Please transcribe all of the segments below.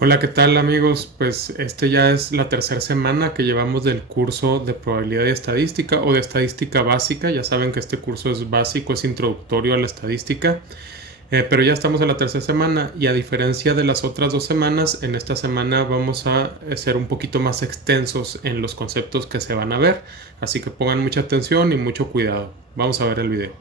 Hola, ¿qué tal amigos? Pues este ya es la tercera semana que llevamos del curso de probabilidad y estadística o de estadística básica. Ya saben que este curso es básico, es introductorio a la estadística, pero ya estamos en la tercera semana y a diferencia de las otras 2 semanas, en esta semana vamos a ser un poquito más extensos en los conceptos que se van a ver. Así que pongan mucha atención y mucho cuidado. Vamos a ver el video.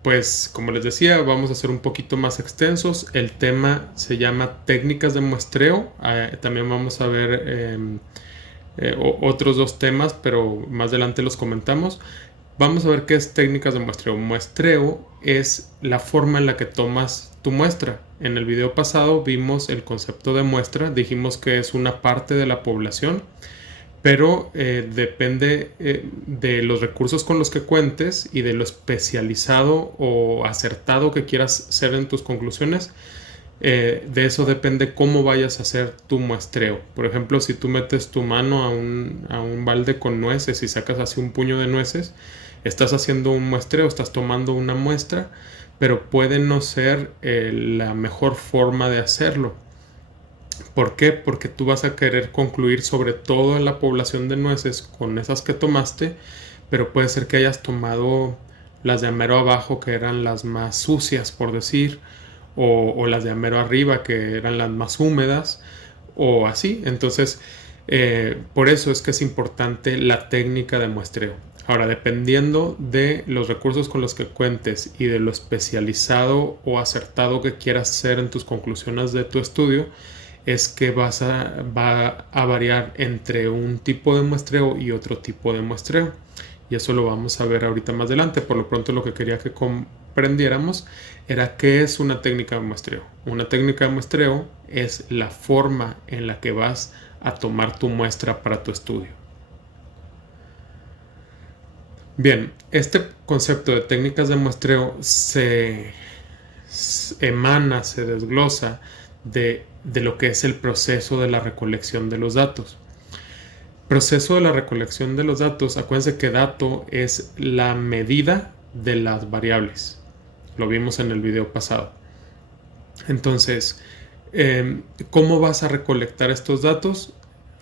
Pues como les decía, vamos a ser un poquito más extensos. El tema se llama técnicas de muestreo. También vamos a ver otros dos temas, pero más adelante los comentamos. Vamos a ver qué es técnicas de muestreo. Muestreo es la forma en la que tomas tu muestra. En el video pasado vimos el concepto de muestra. Dijimos que es una parte de la población, pero depende de los recursos con los que cuentes y de lo especializado o acertado que quieras ser en tus conclusiones. De eso depende cómo vayas a hacer tu muestreo. Por ejemplo, si tú metes tu mano a un balde con nueces y sacas así un puño de nueces, estás haciendo un muestreo, estás tomando una muestra, pero puede no ser la mejor forma de hacerlo. ¿Por qué? Porque tú vas a querer concluir sobre toda la población de nueces con esas que tomaste, pero puede ser que hayas tomado las de mero abajo, que eran las más sucias, por decir, o las de mero arriba, que eran las más húmedas, o así. Entonces, por eso es que es importante la técnica de muestreo. Ahora, dependiendo de los recursos con los que cuentes y de lo especializado o acertado que quieras ser en tus conclusiones de tu estudio, es que va a variar entre un tipo de muestreo y otro tipo de muestreo. Y eso lo vamos a ver ahorita más adelante. Por lo pronto lo que quería que comprendiéramos era qué es una técnica de muestreo. Una técnica de muestreo es la forma en la que vas a tomar tu muestra para tu estudio. Bien, este concepto de técnicas de muestreo emana, se desglosa de lo que es el proceso de la recolección de los datos. Proceso de la recolección de los datos, acuérdense que dato es la medida de las variables. Lo vimos en el video pasado. Entonces, ¿cómo vas a recolectar estos datos?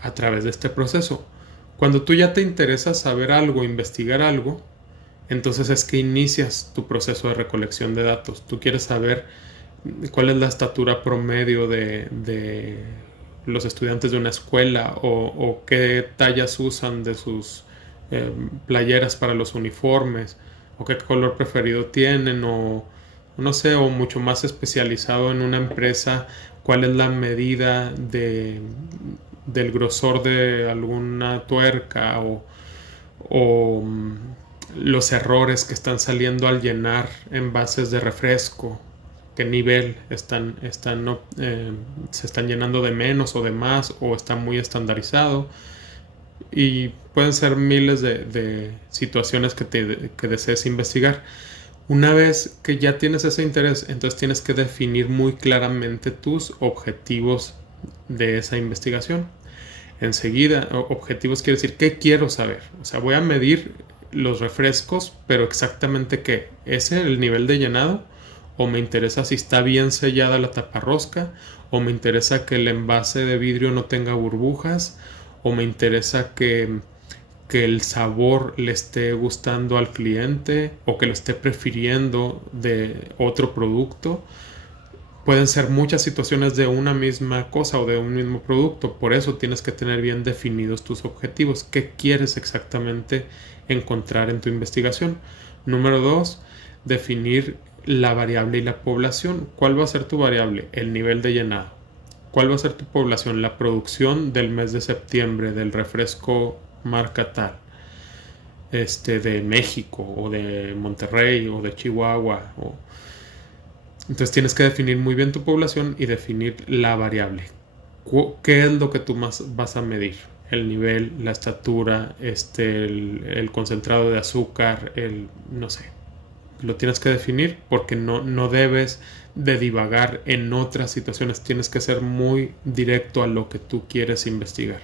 A través de este proceso. Cuando tú ya te interesa saber algo, investigar algo, entonces es que inicias tu proceso de recolección de datos. Tú quieres saber cuál es la estatura promedio de los estudiantes de una escuela o qué tallas usan de sus playeras para los uniformes o qué color preferido tienen o no sé, o mucho más especializado en una empresa, cuál es la medida del grosor de alguna tuerca o los errores que están saliendo al llenar envases de refresco, qué nivel se están llenando de menos o de más o está muy estandarizado. Y pueden ser miles de situaciones que desees investigar. Una vez que ya tienes ese interés, entonces tienes que definir muy claramente tus objetivos de esa investigación. Enseguida, objetivos quiere decir qué quiero saber. O sea, voy a medir los refrescos, pero exactamente qué. ¿Es el nivel de llenado? ¿O me interesa si está bien sellada la taparrosca? ¿O me interesa que el envase de vidrio no tenga burbujas? ¿O me interesa que el sabor le esté gustando al cliente o que lo esté prefiriendo de otro producto? Pueden ser muchas situaciones de una misma cosa o de un mismo producto. Por eso tienes que tener bien definidos tus objetivos. ¿Qué quieres exactamente encontrar en tu investigación? Número 2, definir la variable y la población. ¿Cuál va a ser tu variable? El nivel de llenado. ¿Cuál va a ser tu población? La producción del mes de septiembre del refresco marca tal. De México o de Monterrey o de Chihuahua entonces tienes que definir muy bien tu población y definir la variable. ¿Qué es lo que tú más vas a medir? El nivel, la estatura, el concentrado de azúcar, no sé. Lo tienes que definir porque no debes de divagar en otras situaciones. Tienes que ser muy directo a lo que tú quieres investigar.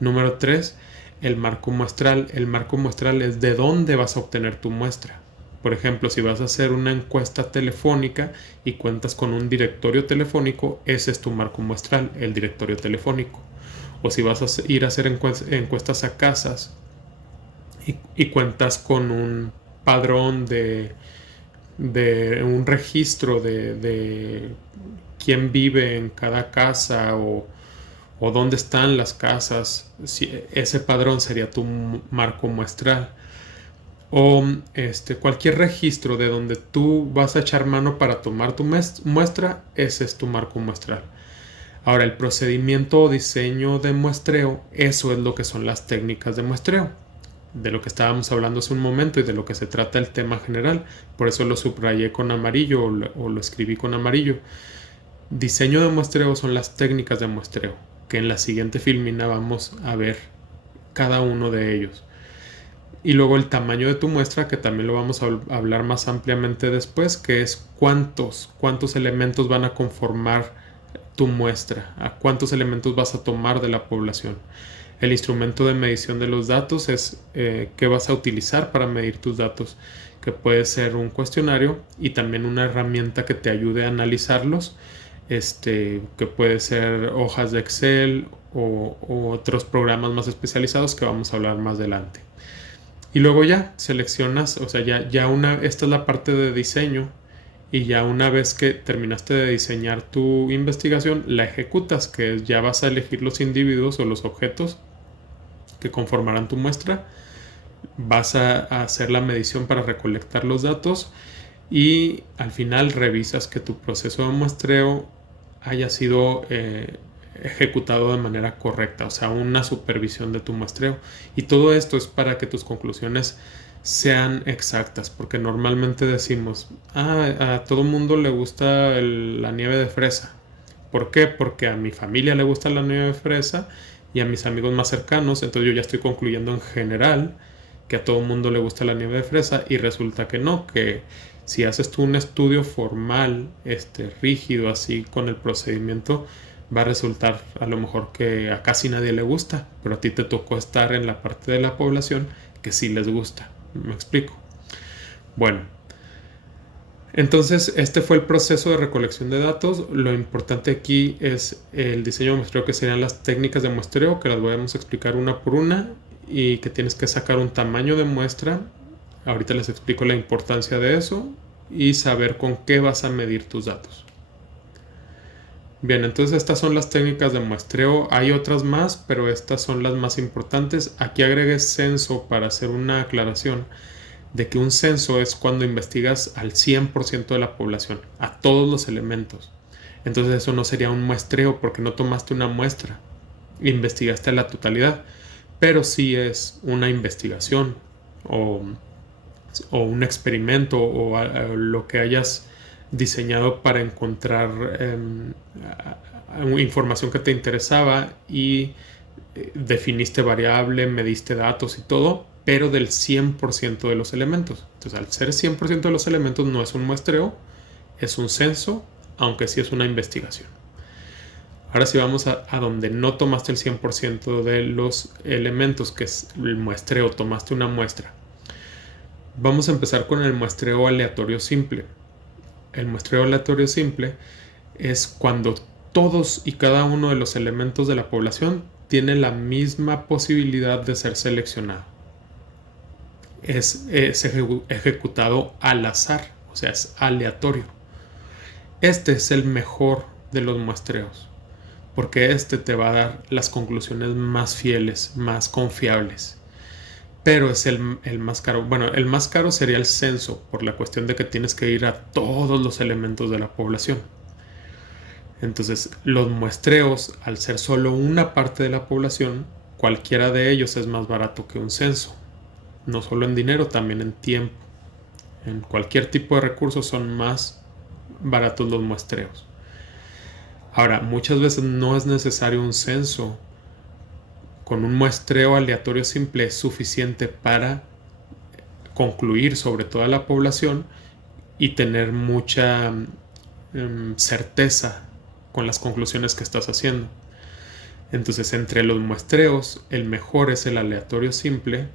Número 3, el marco muestral. El marco muestral es de dónde vas a obtener tu muestra. Por ejemplo, si vas a hacer una encuesta telefónica y cuentas con un directorio telefónico, ese es tu marco muestral, el directorio telefónico. O si vas a ir a hacer encuestas a casas y cuentas con un padrón de un registro de quién vive en cada casa o dónde están las casas, ese padrón sería tu marco muestral. O cualquier registro de donde tú vas a echar mano para tomar tu muestra, ese es tu marco muestral. Ahora, el procedimiento o diseño de muestreo, eso es lo que son las técnicas de muestreo, de lo que estábamos hablando hace un momento y de lo que se trata el tema general. Por eso lo subrayé con amarillo o lo escribí con amarillo. Diseño de muestreo son las técnicas de muestreo, que en la siguiente filmina vamos a ver cada uno de ellos. Y luego el tamaño de tu muestra, que también lo vamos a hablar más ampliamente después, que es cuántos elementos van a conformar tu muestra, a cuántos elementos vas a tomar de la población. El instrumento de medición de los datos es qué vas a utilizar para medir tus datos, que puede ser un cuestionario y también una herramienta que te ayude a analizarlos, que puede ser hojas de Excel o otros programas más especializados que vamos a hablar más adelante. Y luego ya seleccionas, o sea, esta es la parte de diseño, y ya una vez que terminaste de diseñar tu investigación, la ejecutas, que ya vas a elegir los individuos o los objetos que conformarán tu muestra, vas a hacer la medición para recolectar los datos y al final revisas que tu proceso de muestreo haya sido ejecutado de manera correcta, o sea, una supervisión de tu muestreo. Y todo esto es para que tus conclusiones sean exactas, porque normalmente decimos, a todo mundo le gusta la nieve de fresa. ¿Por qué? Porque a mi familia le gusta la nieve de fresa y a mis amigos más cercanos, entonces yo ya estoy concluyendo en general que a todo mundo le gusta la nieve de fresa, y resulta que no, que si haces tú un estudio formal, rígido, así con el procedimiento, va a resultar a lo mejor que a casi nadie le gusta, pero a ti te tocó estar en la parte de la población que sí les gusta. ¿Me explico? Bueno, entonces este fue el proceso de recolección de datos. Lo importante aquí es el diseño de muestreo, que serían las técnicas de muestreo, que las vamos a explicar una por una, y que tienes que sacar un tamaño de muestra. Ahorita les explico la importancia de eso y saber con qué vas a medir tus datos. Bien, entonces estas son las técnicas de muestreo. Hay otras más, pero estas son las más importantes. Aquí agregué censo para hacer una aclaración de que un censo es cuando investigas al 100% de la población, a todos los elementos. Entonces eso no sería un muestreo porque no tomaste una muestra, investigaste a la totalidad, pero sí es una investigación o un experimento o lo que hayas diseñado para encontrar información que te interesaba y definiste variable, mediste datos y todo, pero del 100% de los elementos. Entonces, al ser 100% de los elementos no es un muestreo, es un censo, aunque sí es una investigación. Ahora sí vamos a donde no tomaste el 100% de los elementos, que es el muestreo, tomaste una muestra. Vamos a empezar con el muestreo aleatorio simple. El muestreo aleatorio simple es cuando todos y cada uno de los elementos de la población tiene la misma posibilidad de ser seleccionado. Es ejecutado al azar, o sea, es aleatorio. Este es el mejor de los muestreos, porque te va a dar las conclusiones más fieles, más confiables. Pero es el más caro. Bueno, el más caro sería el censo, por la cuestión de que tienes que ir a todos los elementos de la población. Entonces, los muestreos, al ser solo una parte de la población, cualquiera de ellos es más barato que un censo. No solo en dinero, también en tiempo. En cualquier tipo de recursos son más baratos los muestreos. Ahora, muchas veces no es necesario un censo. Con un muestreo aleatorio simple es suficiente para concluir sobre toda la población y tener mucha certeza con las conclusiones que estás haciendo. Entonces, entre los muestreos, el mejor es el aleatorio simple,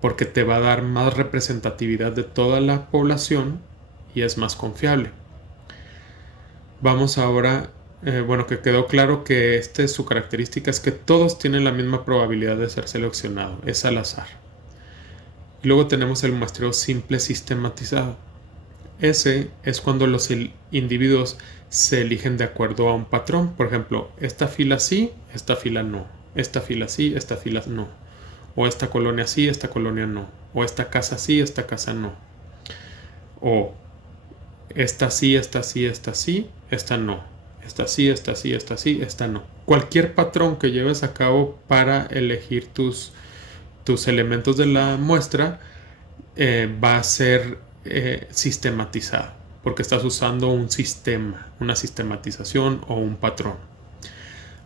porque te va a dar más representatividad de toda la población y es más confiable. Vamos ahora, que quedó claro que su característica es que todos tienen la misma probabilidad de ser seleccionado, es al azar. Y luego tenemos el muestreo simple sistematizado. Ese es cuando los individuos se eligen de acuerdo a un patrón. Por ejemplo, esta fila sí, esta fila no. Esta fila sí, esta fila no. O esta colonia sí, esta colonia no. O esta casa sí, esta casa no. O esta sí, esta sí, esta sí, esta no. Esta sí, esta sí, esta sí, esta no. Cualquier patrón que lleves a cabo para elegir tus elementos de la muestra va a ser sistematizado, porque estás usando un sistema, una sistematización o un patrón.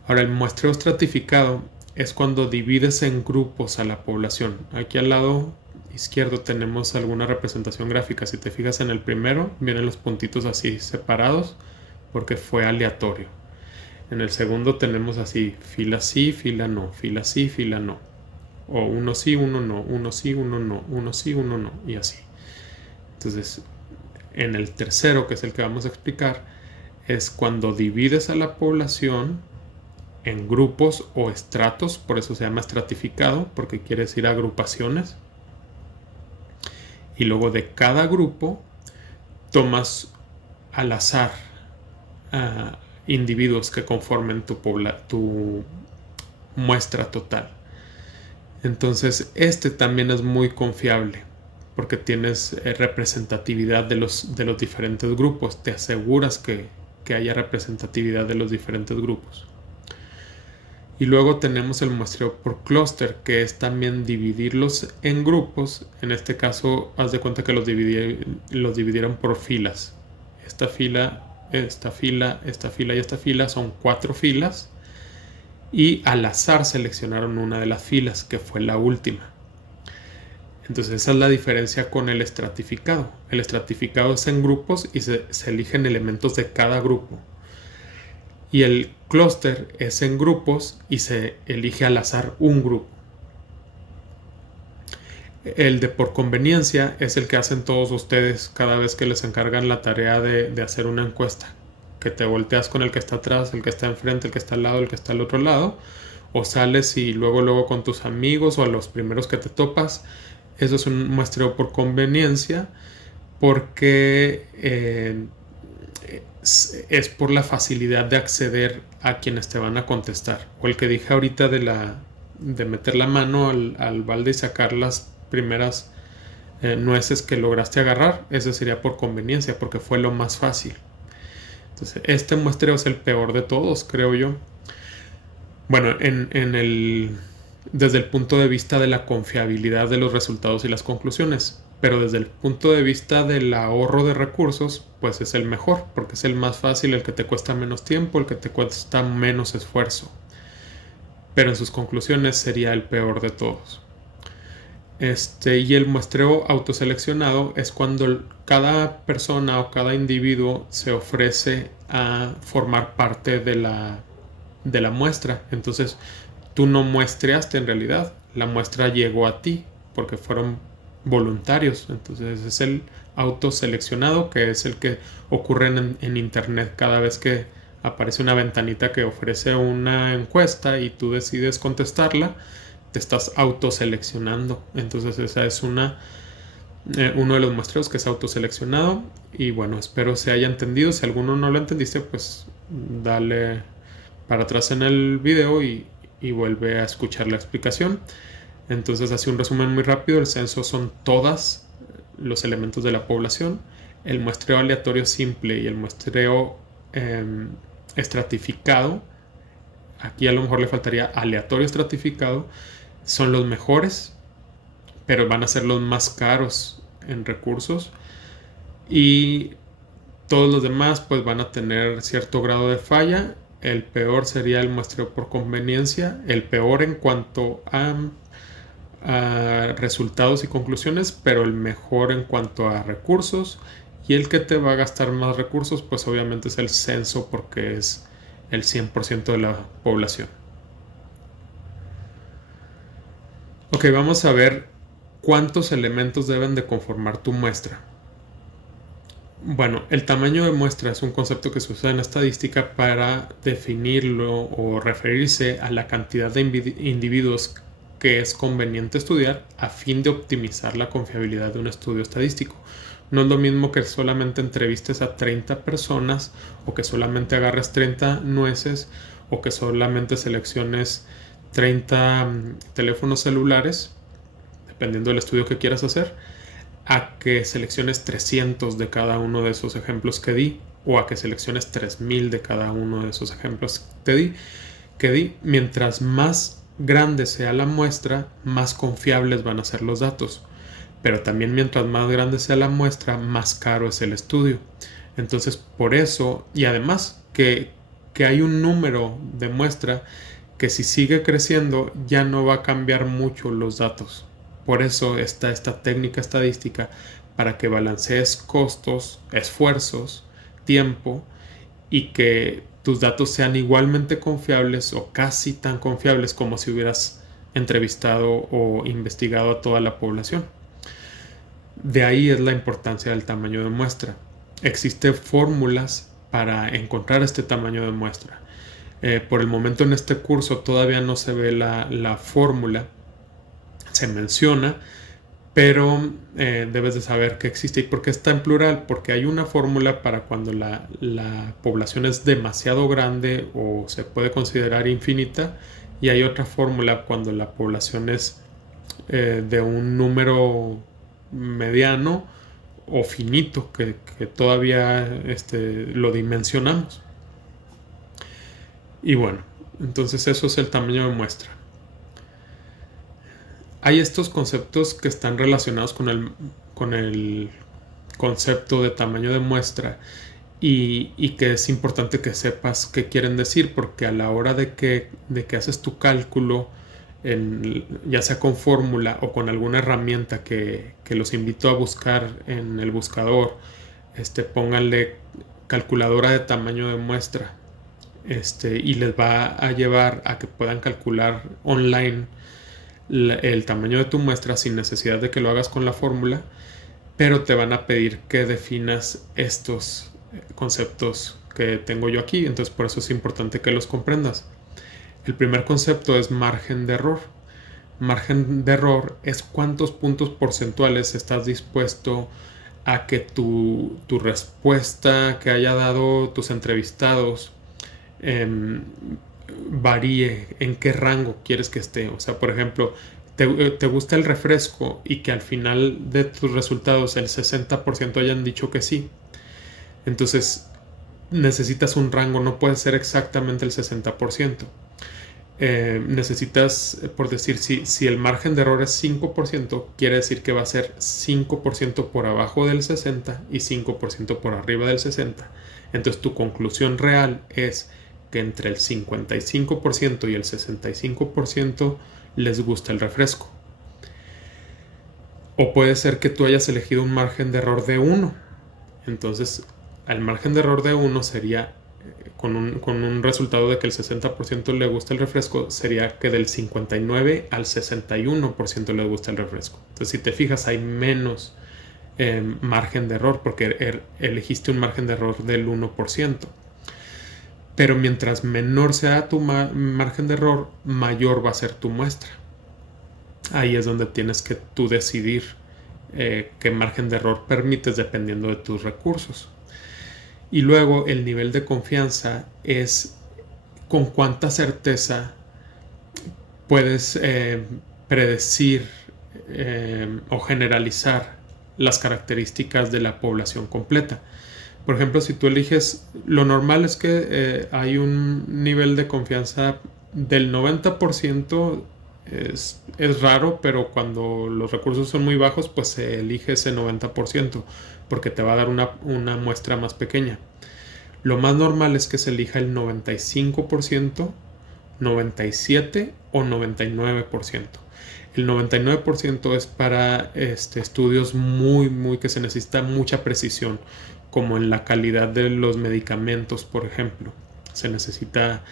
Ahora, el muestreo estratificado es cuando divides en grupos a la población. Aquí al lado izquierdo tenemos alguna representación gráfica. Si te fijas en el primero, vienen los puntitos así separados porque fue aleatorio. En el segundo tenemos así, fila sí, fila no, fila sí, fila no. O uno sí, uno no, uno sí, uno no, uno sí, uno no, y así. Entonces, en el tercero, que es el que vamos a explicar, es cuando divides a la población en grupos o estratos, por eso se llama estratificado, porque quiere decir agrupaciones. Y luego de cada grupo tomas al azar individuos que conformen tu muestra total. Entonces, también es muy confiable porque tienes representatividad de los diferentes grupos. Te aseguras que haya representatividad de los diferentes grupos. Y luego tenemos el muestreo por clúster, que es también dividirlos en grupos. En este caso, haz de cuenta que los dividieron por filas. Esta fila, esta fila, esta fila y esta fila son 4 filas. Y al azar seleccionaron una de las filas, que fue la última. Entonces esa es la diferencia con el estratificado. El estratificado es en grupos y se eligen elementos de cada grupo. Y el clúster es en grupos y se elige al azar un grupo. El de por conveniencia es el que hacen todos ustedes cada vez que les encargan la tarea de hacer una encuesta. Que te volteas con el que está atrás, el que está enfrente, el que está al lado, el que está al otro lado. O sales y luego con tus amigos o a los primeros que te topas. Eso es un muestreo por conveniencia porque es por la facilidad de acceder a quienes te van a contestar. O el que dije ahorita de meter la mano al balde y sacar las primeras nueces que lograste agarrar. Ese sería por conveniencia porque fue lo más fácil. Entonces, este muestreo es el peor de todos, creo yo. Bueno, desde el punto de vista de la confiabilidad de los resultados y las conclusiones. Pero desde el punto de vista del ahorro de recursos, pues es el mejor, porque es el más fácil, el que te cuesta menos tiempo, el que te cuesta menos esfuerzo. Pero en sus conclusiones sería el peor de todos. Y el muestreo autoseleccionado es cuando cada persona o cada individuo se ofrece a formar parte de la muestra. Entonces, tú no muestreaste en realidad, la muestra llegó a ti porque fueron voluntarios. Entonces es el autoseleccionado, que es el que ocurre en internet cada vez que aparece una ventanita que ofrece una encuesta y tú decides contestarla, te estás autoseleccionando. Entonces esa es uno de los muestreos que es autoseleccionado. Y bueno, espero se haya entendido. Si alguno no lo entendiste, pues dale para atrás en el video y vuelve a escuchar la explicación. Entonces, así un resumen muy rápido. El censo son todos los elementos de la población. El muestreo aleatorio simple y el muestreo estratificado, aquí a lo mejor le faltaría aleatorio estratificado, son los mejores, pero van a ser los más caros en recursos. Y todos los demás pues van a tener cierto grado de falla. El peor sería el muestreo por conveniencia. El peor en cuanto a resultados y conclusiones, pero el mejor en cuanto a recursos. Y el que te va a gastar más recursos, pues obviamente es el censo, porque es el 100% de la población. Ok, vamos a ver cuántos elementos deben de conformar tu muestra. Bueno, el tamaño de muestra es un concepto que se usa en estadística para definirlo o referirse a la cantidad de individuos que es conveniente estudiar a fin de optimizar la confiabilidad de un estudio estadístico. No es lo mismo que solamente entrevistes a 30 personas, o que solamente agarres 30 nueces, o que solamente selecciones 30 teléfonos celulares, dependiendo del estudio que quieras hacer, a que selecciones 300 de cada uno de esos ejemplos que di, o a que selecciones 3000 de cada uno de esos ejemplos que di. Mientras más grande sea la muestra, más confiables van a ser los datos. Pero también mientras más grande sea la muestra, más caro es el estudio. Entonces, por eso, y además que hay un número de muestra que, si sigue creciendo, ya no va a cambiar mucho los datos. Por eso está esta técnica estadística, para que balancees costos, esfuerzos, tiempo, y que tus datos sean igualmente confiables o casi tan confiables como si hubieras entrevistado o investigado a toda la población. De ahí es la importancia del tamaño de muestra. Existen fórmulas para encontrar este tamaño de muestra. Por el momento en este curso todavía no se ve la fórmula, se menciona, pero debes de saber que existe. ¿Y por qué está en plural? Porque hay una fórmula para cuando la población es demasiado grande o se puede considerar infinita, y hay otra fórmula cuando la población es de un número mediano o finito, que todavía lo dimensionamos. Y bueno, entonces eso es el tamaño de muestra. Hay estos conceptos que están relacionados con el concepto de tamaño de muestra, y que es importante que sepas qué quieren decir, porque a la hora de que haces tu cálculo, ya sea con fórmula o con alguna herramienta que los invito a buscar en el buscador, pónganle calculadora de tamaño de muestra, y les va a llevar a que puedan calcular online el tamaño de tu muestra sin necesidad de que lo hagas con la fórmula, pero te van a pedir que definas estos conceptos que tengo yo aquí. Entonces, por eso es importante que los comprendas. El primer concepto es margen de error. Margen de error es cuántos puntos porcentuales estás dispuesto a que tu respuesta que haya dado tus entrevistados varíe, en qué rango quieres que esté. O sea, por ejemplo, te gusta el refresco y que al final de tus resultados el 60% hayan dicho que sí. Entonces necesitas un rango, no puede ser exactamente el 60%. Necesitas, por decir, si el margen de error es 5%, quiere decir que va a ser 5% por abajo del 60 y 5% por arriba del 60. Entonces tu conclusión real es que entre el 55% y el 65% les gusta el refresco. O puede ser que tú hayas elegido un margen de error de 1. Entonces, el margen de error de 1 sería, con un resultado de que el 60% le gusta el refresco, sería que del 59 al 61% le gusta el refresco. Entonces, si te fijas, hay menos margen de error, porque elegiste un margen de error del 1%. Pero mientras menor sea tu margen de error, mayor va a ser tu muestra. Ahí es donde tienes que tú decidir qué margen de error permites dependiendo de tus recursos. Y luego el nivel de confianza es con cuánta certeza puedes predecir o generalizar las características de la población completa. Por ejemplo, si tú eliges, lo normal es que hay un nivel de confianza del 90%. Es raro, pero cuando los recursos son muy bajos, pues se elige ese 90%, porque te va a dar una muestra más pequeña. Lo más normal es que se elija el 95%, 97% o 99%. El 99% es para estudios muy que se necesita mucha precisión, como en la calidad de los medicamentos, por ejemplo. Se necesita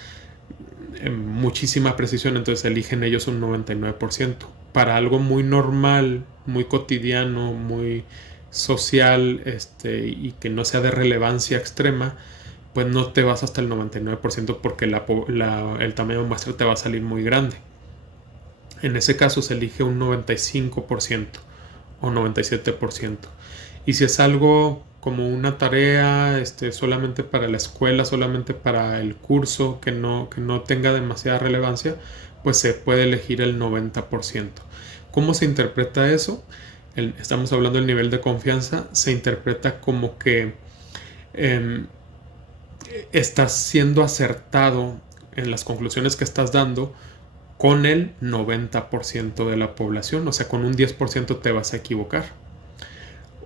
muchísima precisión, entonces eligen ellos un 99%. Para algo muy normal, muy cotidiano, muy social, y que no sea de relevancia extrema, pues no te vas hasta el 99% porque el tamaño de muestra te va a salir muy grande. En ese caso se elige un 95% o 97%. Y si es algo como una tarea solamente para la escuela, solamente para el curso, que no tenga demasiada relevancia, pues se puede elegir el 90%. ¿Cómo se interpreta eso? Estamos hablando del nivel de confianza. Se interpreta como que estás siendo acertado en las conclusiones que estás dando con el 90% de la población. O sea, con un 10% te vas a equivocar,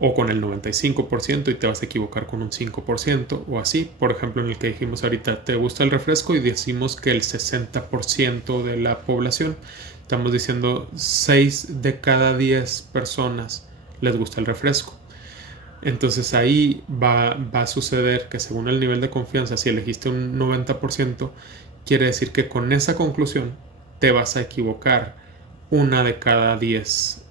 o con el 95% y te vas a equivocar con un 5%, o así. Por ejemplo, en el que dijimos ahorita, ¿te gusta el refresco? Y decimos que el 60% de la población, estamos diciendo 6 de cada 10 personas les gusta el refresco. Entonces ahí va a suceder que, según el nivel de confianza, si elegiste un 90%, quiere decir que con esa conclusión te vas a equivocar una de cada 10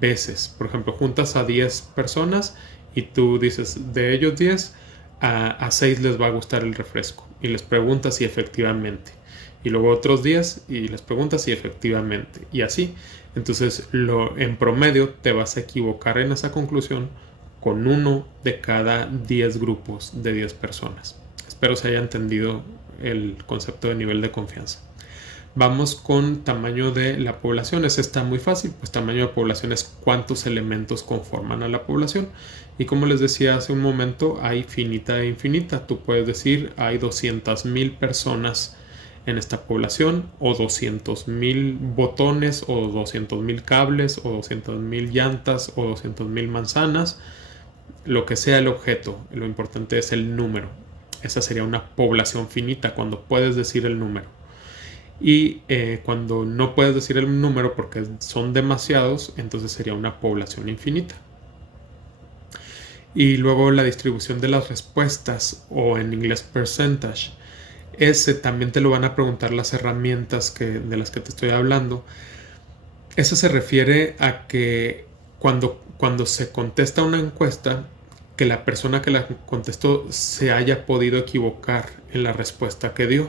veces. Por ejemplo, juntas a 10 personas y tú dices, de ellos 10, a 6 les va a gustar el refresco, y les preguntas si efectivamente. Y luego otros 10 y les preguntas si efectivamente. Y así. Entonces, en promedio te vas a equivocar en esa conclusión con uno de cada 10 grupos de 10 personas. Espero se haya entendido el concepto de nivel de confianza. Vamos con tamaño de la población. Ese está muy fácil, pues tamaño de población es cuántos elementos conforman a la población. Y como les decía hace un momento, hay finita e infinita. Tú puedes decir, hay 200,000 personas en esta población, o 200,000 botones, o 200,000 cables, o 200,000 llantas, o 200,000 manzanas. Lo que sea el objeto, lo importante es el número. Esa sería una población finita, cuando puedes decir el número. Y cuando no puedes decir el número porque son demasiados, entonces sería una población infinita. Y luego la distribución de las respuestas, o en inglés percentage. Ese también te lo van a preguntar las herramientas de las que te estoy hablando. Eso se refiere a que cuando se contesta una encuesta, que la persona que la contestó se haya podido equivocar en la respuesta que dio.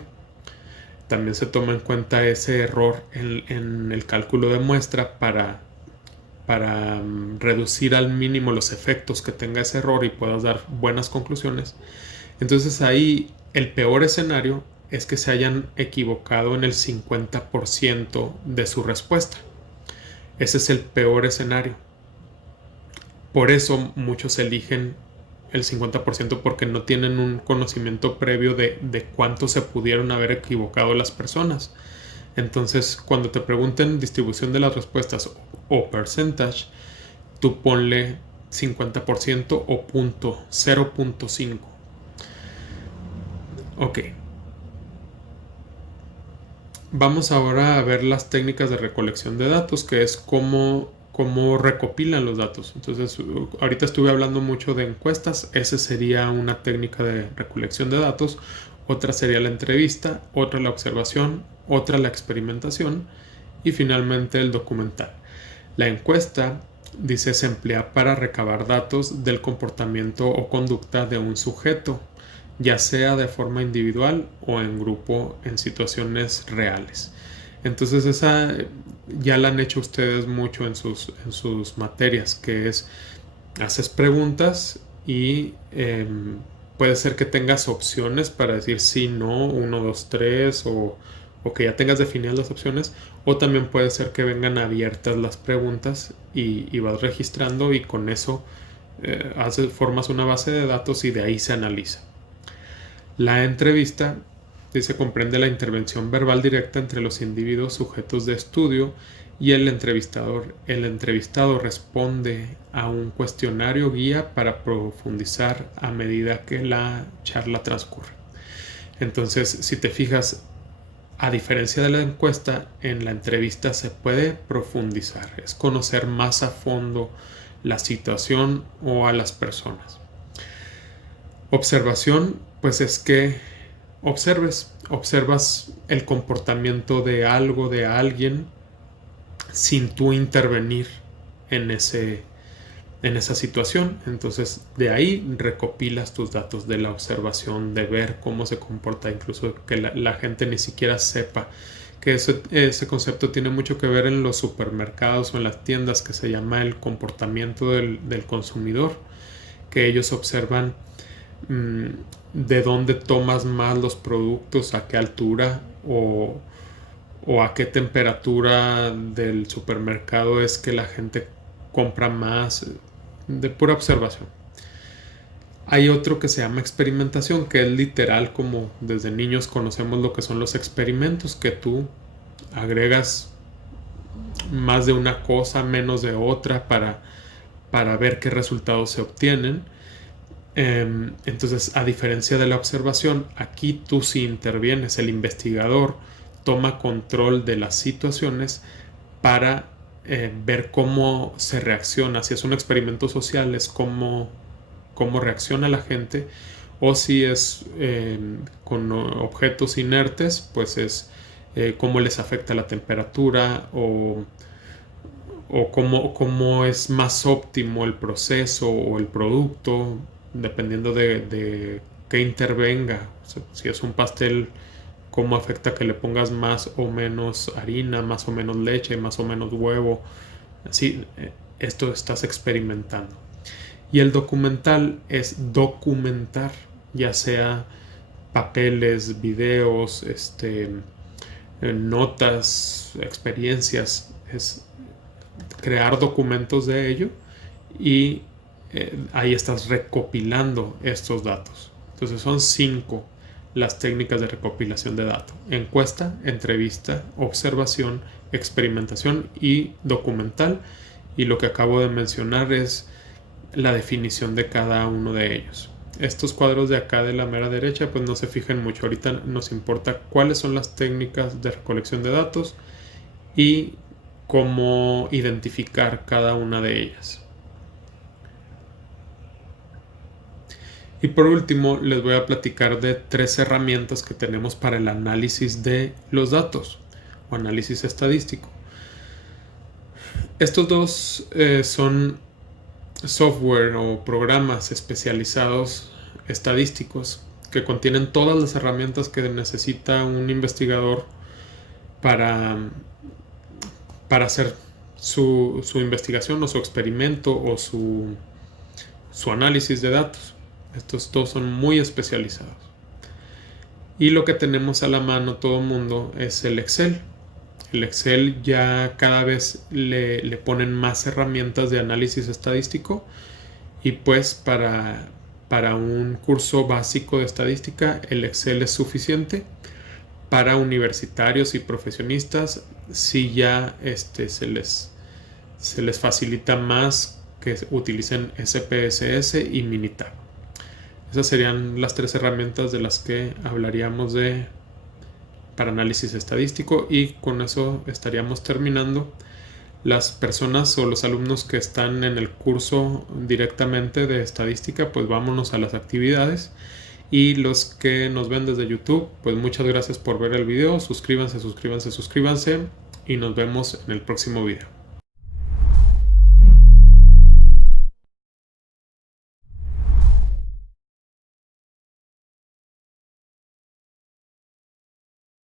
También se toma en cuenta ese error en el cálculo de muestra para reducir al mínimo los efectos que tenga ese error y puedas dar buenas conclusiones. Entonces ahí el peor escenario es que se hayan equivocado en el 50% de su respuesta. Ese es el peor escenario. Por eso muchos eligen el 50%, porque no tienen un conocimiento previo de cuánto se pudieron haber equivocado las personas. Entonces, cuando te pregunten distribución de las respuestas o percentage, tú ponle 50% o 0.5. Ok. Vamos ahora a ver las técnicas de recolección de datos, que es cómo recopilan los datos. Entonces, ahorita estuve hablando mucho de encuestas. Esa sería una técnica de recolección de datos. Otra sería la entrevista, otra la observación, otra la experimentación y finalmente el documental. La encuesta, dice, se emplea para recabar datos del comportamiento o conducta de un sujeto, ya sea de forma individual o en grupo, en situaciones reales. Entonces esa ya la han hecho ustedes mucho en sus materias, que es, haces preguntas y puede ser que tengas opciones para decir sí, no, 1, 2, 3, o que ya tengas definidas las opciones, o también puede ser que vengan abiertas las preguntas y vas registrando, y con eso formas una base de datos y de ahí se analiza. La entrevista, dice, comprende la intervención verbal directa entre los individuos sujetos de estudio y el entrevistador. El entrevistado responde a un cuestionario guía para profundizar a medida que la charla transcurre. Entonces, si te fijas, a diferencia de la encuesta, en la entrevista se puede profundizar, es conocer más a fondo la situación o a las personas. Observación, pues es que observas el comportamiento de algo, de alguien, sin tú intervenir en esa situación. Entonces de ahí recopilas tus datos de la observación, de ver cómo se comporta, incluso que la gente ni siquiera sepa que ese concepto tiene mucho que ver en los supermercados o en las tiendas, que se llama el comportamiento del consumidor, que ellos observan de dónde tomas más los productos, a qué altura o a qué temperatura del supermercado es que la gente compra más, de pura observación. Hay otro que se llama experimentación, que es literal, como desde niños conocemos lo que son los experimentos, que tú agregas más de una cosa, menos de otra, para ver qué resultados se obtienen. Entonces, a diferencia de la observación, aquí tú sí intervienes, el investigador toma control de las situaciones para ver cómo se reacciona. Si es un experimento social, es cómo reacciona la gente, o si es con objetos inertes, pues es cómo les afecta la temperatura, o cómo es más óptimo el proceso o el producto, dependiendo de qué intervenga. O sea, si es un pastel, cómo afecta que le pongas más o menos harina, más o menos leche, más o menos huevo. Así, esto estás experimentando. Y el documental es documentar, ya sea papeles, videos, notas, experiencias, es crear documentos de ello, y ahí estás recopilando estos datos. Entonces son 5 las técnicas de recopilación de datos: encuesta, entrevista, observación, experimentación y documental. Y lo que acabo de mencionar es la definición de cada uno de ellos. Estos cuadros de acá de la mera derecha, pues no se fijen mucho. Ahorita nos importa cuáles son las técnicas de recolección de datos y cómo identificar cada una de ellas. Y por último, les voy a platicar de 3 herramientas que tenemos para el análisis de los datos o análisis estadístico. Estos dos son software o programas especializados estadísticos que contienen todas las herramientas que necesita un investigador para hacer su investigación o su experimento o su análisis de datos. Estos dos son muy especializados. Y lo que tenemos a la mano todo el mundo es el Excel. El Excel ya cada vez le ponen más herramientas de análisis estadístico, y pues para un curso básico de estadística el Excel es suficiente. Para universitarios y profesionistas sí ya se les facilita más que utilicen SPSS y Minitab. Esas serían las 3 herramientas de las que hablaríamos para análisis estadístico, y con eso estaríamos terminando. Las personas o los alumnos que están en el curso directamente de estadística, pues vámonos a las actividades. Y los que nos ven desde YouTube, pues muchas gracias por ver el video. Suscríbanse y nos vemos en el próximo video.